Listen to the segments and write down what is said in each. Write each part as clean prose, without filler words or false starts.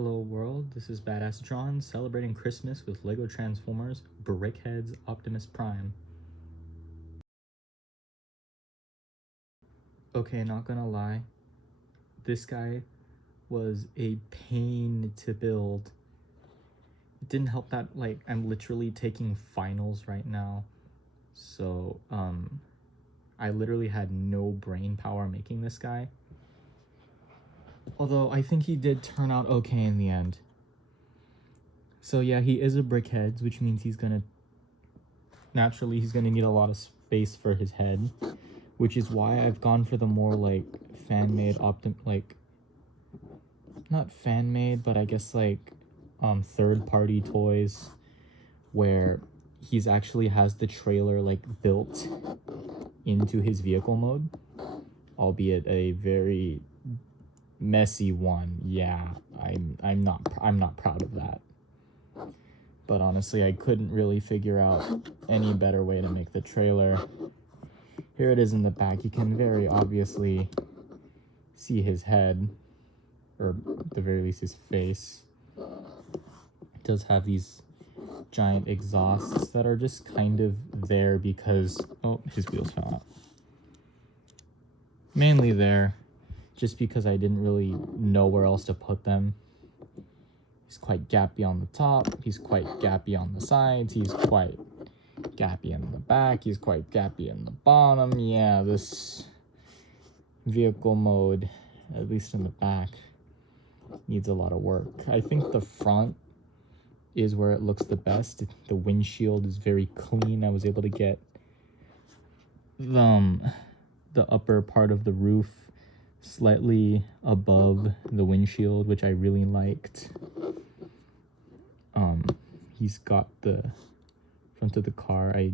Hello world, this is Badass John celebrating Christmas with LEGO Transformers Brickheadz Optimus Prime. Okay, not gonna lie, this guy was a pain to build. It didn't help that, like, I'm literally taking finals right now, so I literally had no brain power making this guy. Although I think he did turn out okay in the end. So yeah, he is a Brickheadz, which means he's gonna need a lot of space for his head, which is why I've gone for the more like fan-made not fan-made, but I guess like third-party toys where he's actually has the trailer like built into his vehicle mode, albeit a very messy one. Yeah, I'm not proud of that. But honestly, I couldn't really figure out any better way to make the trailer. Here it is in the back. You can very obviously see his head, or at the very least his face. It does have these giant exhausts that are just kind of there because, oh, his wheels fell out. Mainly there just because I didn't really know where else to put them. He's quite gappy on the top, he's quite gappy on the sides, he's quite gappy in the back, he's quite gappy in the bottom. Yeah, this vehicle mode, at least in the back, needs a lot of work. I think the front is where it looks the best. The windshield is very clean. I was able to get the upper part of the roof slightly above the windshield, which I really liked. He's got the front of the car. I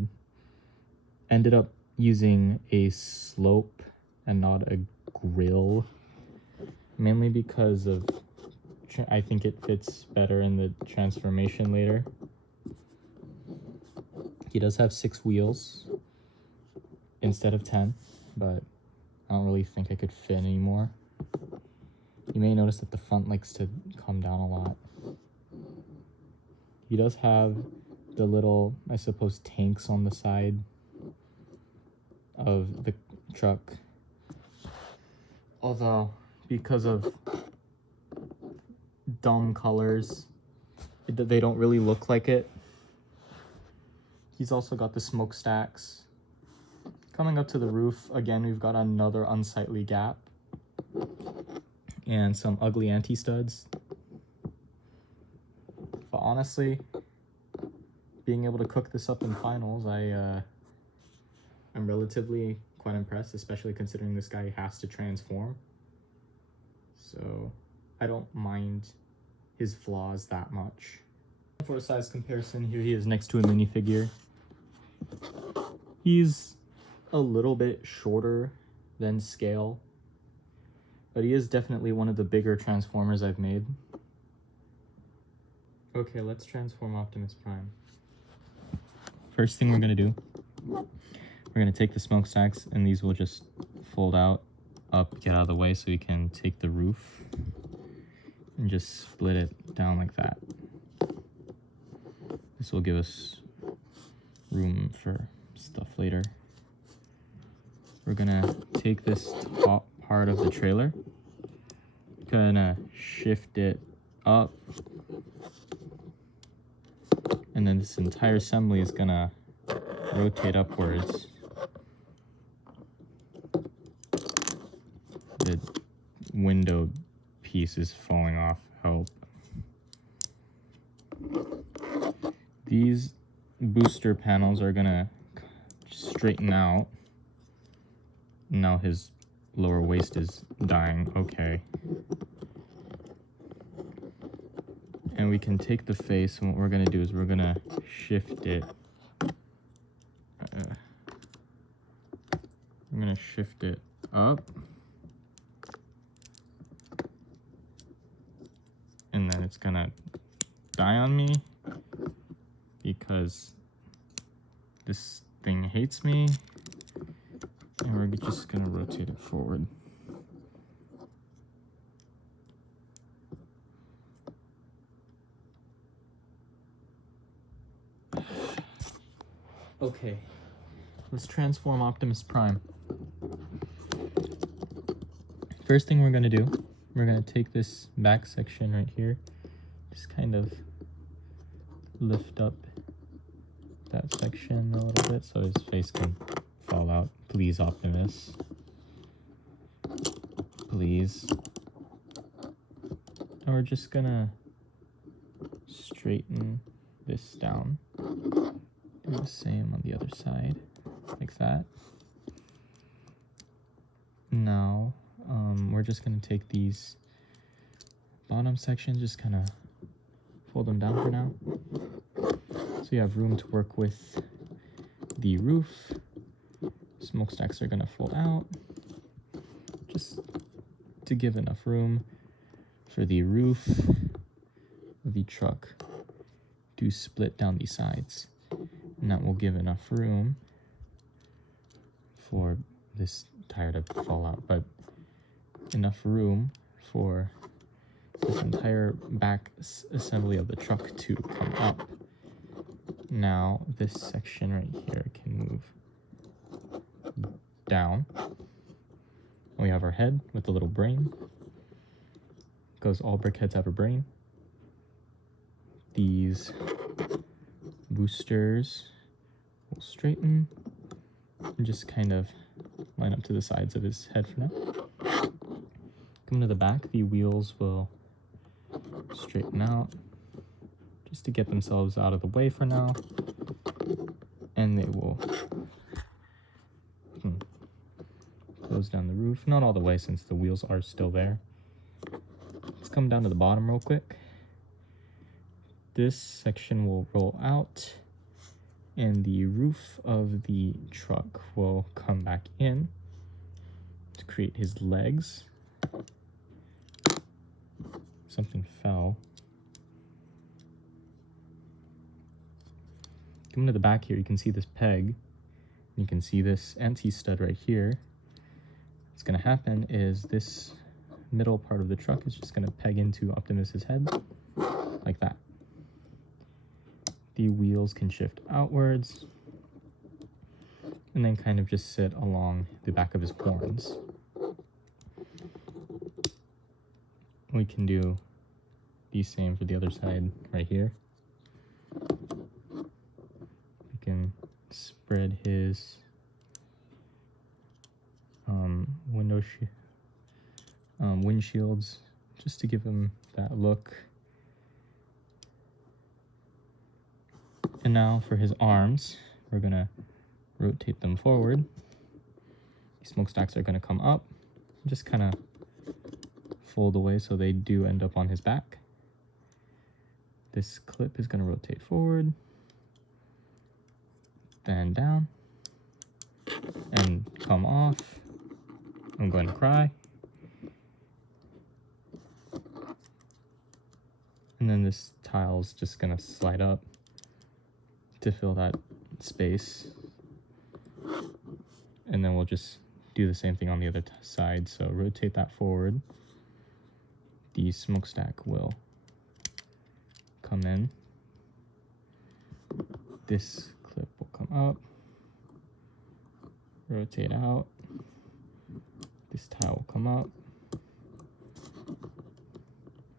ended up using a slope and not a grill, mainly because of I think it fits better in the transformation later. He does have 6 wheels instead of 10, but I don't really think I could fit anymore. You may notice that the front likes to come down a lot. He does have the little, I suppose, tanks on the side of the truck. Although, because of dumb colors, they don't really look like it. He's also got the smokestacks. Coming up to the roof, again, we've got another unsightly gap and some ugly anti-studs. But honestly, being able to cook this up in finals, I'm relatively quite impressed, especially considering this guy has to transform. So I don't mind his flaws that much. For a size comparison, here he is next to a minifigure. He's a little bit shorter than scale, but he is definitely one of the bigger Transformers I've made. Okay, let's transform Optimus Prime. First thing we're gonna do, we're gonna take the smokestacks, and these will just fold out, up, get out of the way so we can take the roof and just split it down like that. This will give us room for stuff later. We're gonna take this top part of the trailer, gonna shift it up, and then this entire assembly is gonna rotate upwards. The window piece is falling off, help. These booster panels are gonna straighten out. Now his lower waist is dying, okay. And we can take the face, and what we're gonna do is we're gonna shift it. I'm gonna shift it up. And then it's gonna die on me because this thing hates me. And we're just gonna rotate it forward. Okay, let's transform Optimus Prime. First thing we're gonna do, we're gonna take this back section right here, just kind of lift up that section a little bit so his face can fall out. Please, Optimus. Please. And we're just gonna straighten this down. Do the same on the other side, like that. Now, we're just gonna take these bottom sections, just kind of fold them down for now. So you have room to work with the roof. Smokestacks are gonna fold out, just to give enough room for the roof of the truck to split down the sides. And that will give enough room for this tire to fall out, but enough room for this entire back assembly of the truck to come up. Now this section right here can move down. We have our head with a little brain, because all Brickheadz have a brain. These boosters will straighten and just kind of line up to the sides of his head for now. Come to the back, the wheels will straighten out just to get themselves out of the way for now, and they will close down the roof, not all the way since the wheels are still there. Let's come down to the bottom real quick. This section will roll out and the roof of the truck will come back in to create his legs. Something fell. Coming to the back here, you can see this peg. You can see this anti-stud right here. What's gonna happen is this middle part of the truck is just gonna peg into Optimus's head, like that. The wheels can shift outwards and then kind of just sit along the back of his horns. We can do the same for the other side right here. We can spread his windshields just to give him that look. And now for his arms, we're gonna rotate them forward. These smokestacks are gonna come up, just kind of fold away so they do end up on his back. This clip is gonna rotate forward, then down, and come off. I'm going to cry. And then this tile's just gonna slide up to fill that space. And then we'll just do the same thing on the other side. So rotate that forward. The smokestack will come in. This clip will come up, rotate out. This tile will come up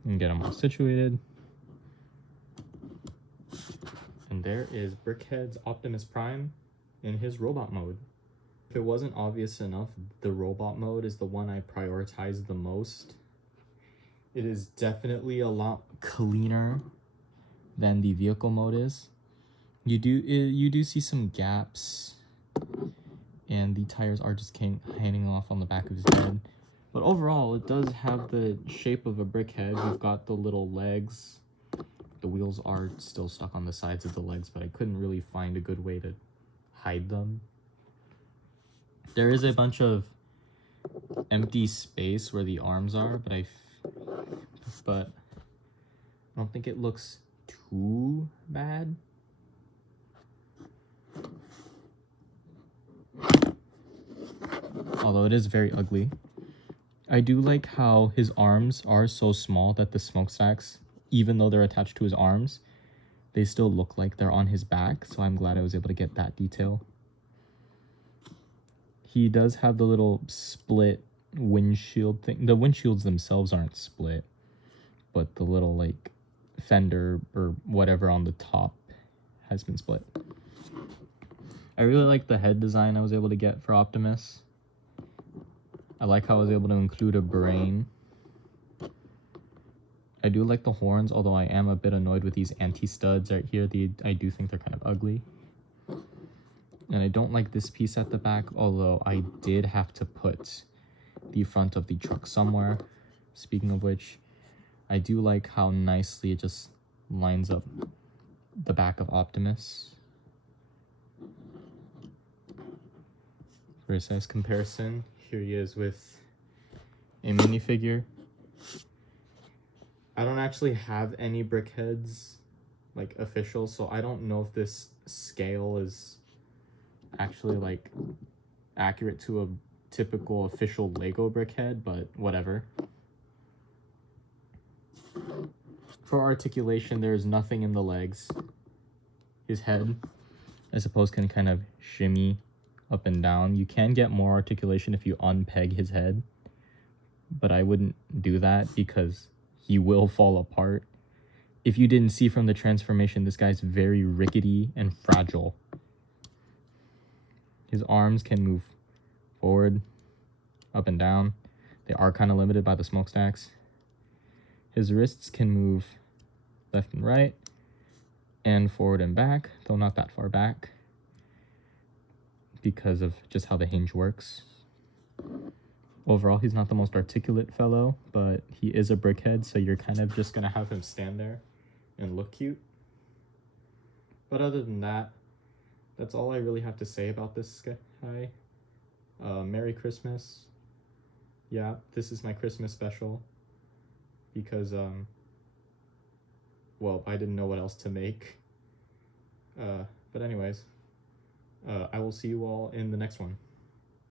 and get them all situated. And there is Brickheadz Optimus Prime in his robot mode. If it wasn't obvious enough, the robot mode is the one I prioritize the most. It is definitely a lot cleaner than the vehicle mode is. You do see some gaps, and the tires are just hanging off on the back of his head. But overall, it does have the shape of a Brickhead. We've got the little legs. The wheels are still stuck on the sides of the legs, but I couldn't really find a good way to hide them. There is a bunch of empty space where the arms are, but I don't think it looks too bad. Although it is very ugly. I do like how his arms are so small that the smokestacks, even though they're attached to his arms, they still look like they're on his back, so I'm glad I was able to get that detail. He does have the little split windshield thing. The windshields themselves aren't split, but the little like fender or whatever on the top has been split. I really like the head design I was able to get for Optimus. I like how I was able to include a brain. I do like the horns, although I am a bit annoyed with these anti-studs right here. I do think they're kind of ugly. And I don't like this piece at the back, although I did have to put the front of the truck somewhere. Speaking of which, I do like how nicely it just lines up the back of Optimus. For a size comparison, here he is with a minifigure. I don't actually have any Brickheadz, like, official, so I don't know if this scale is actually, like, accurate to a typical official Lego Brickhead, but whatever. For articulation, there's nothing in the legs. His head, I suppose, can kind of shimmy up and down. You can get more articulation if you unpeg his head, but I wouldn't do that because he will fall apart. If you didn't see from the transformation, this guy's very rickety and fragile. His arms can move forward, up and down. They are kind of limited by the smokestacks. His wrists can move left and right, and forward and back, though not that far back, because of just how the hinge works. Overall, he's not the most articulate fellow, but he is a Brickhead, so you're kind of just going to have him stand there and look cute. But other than that, that's all I really have to say about this guy. Merry Christmas. Yeah, this is my Christmas special, because, well, I didn't know what else to make. But anyways, I will see you all in the next one.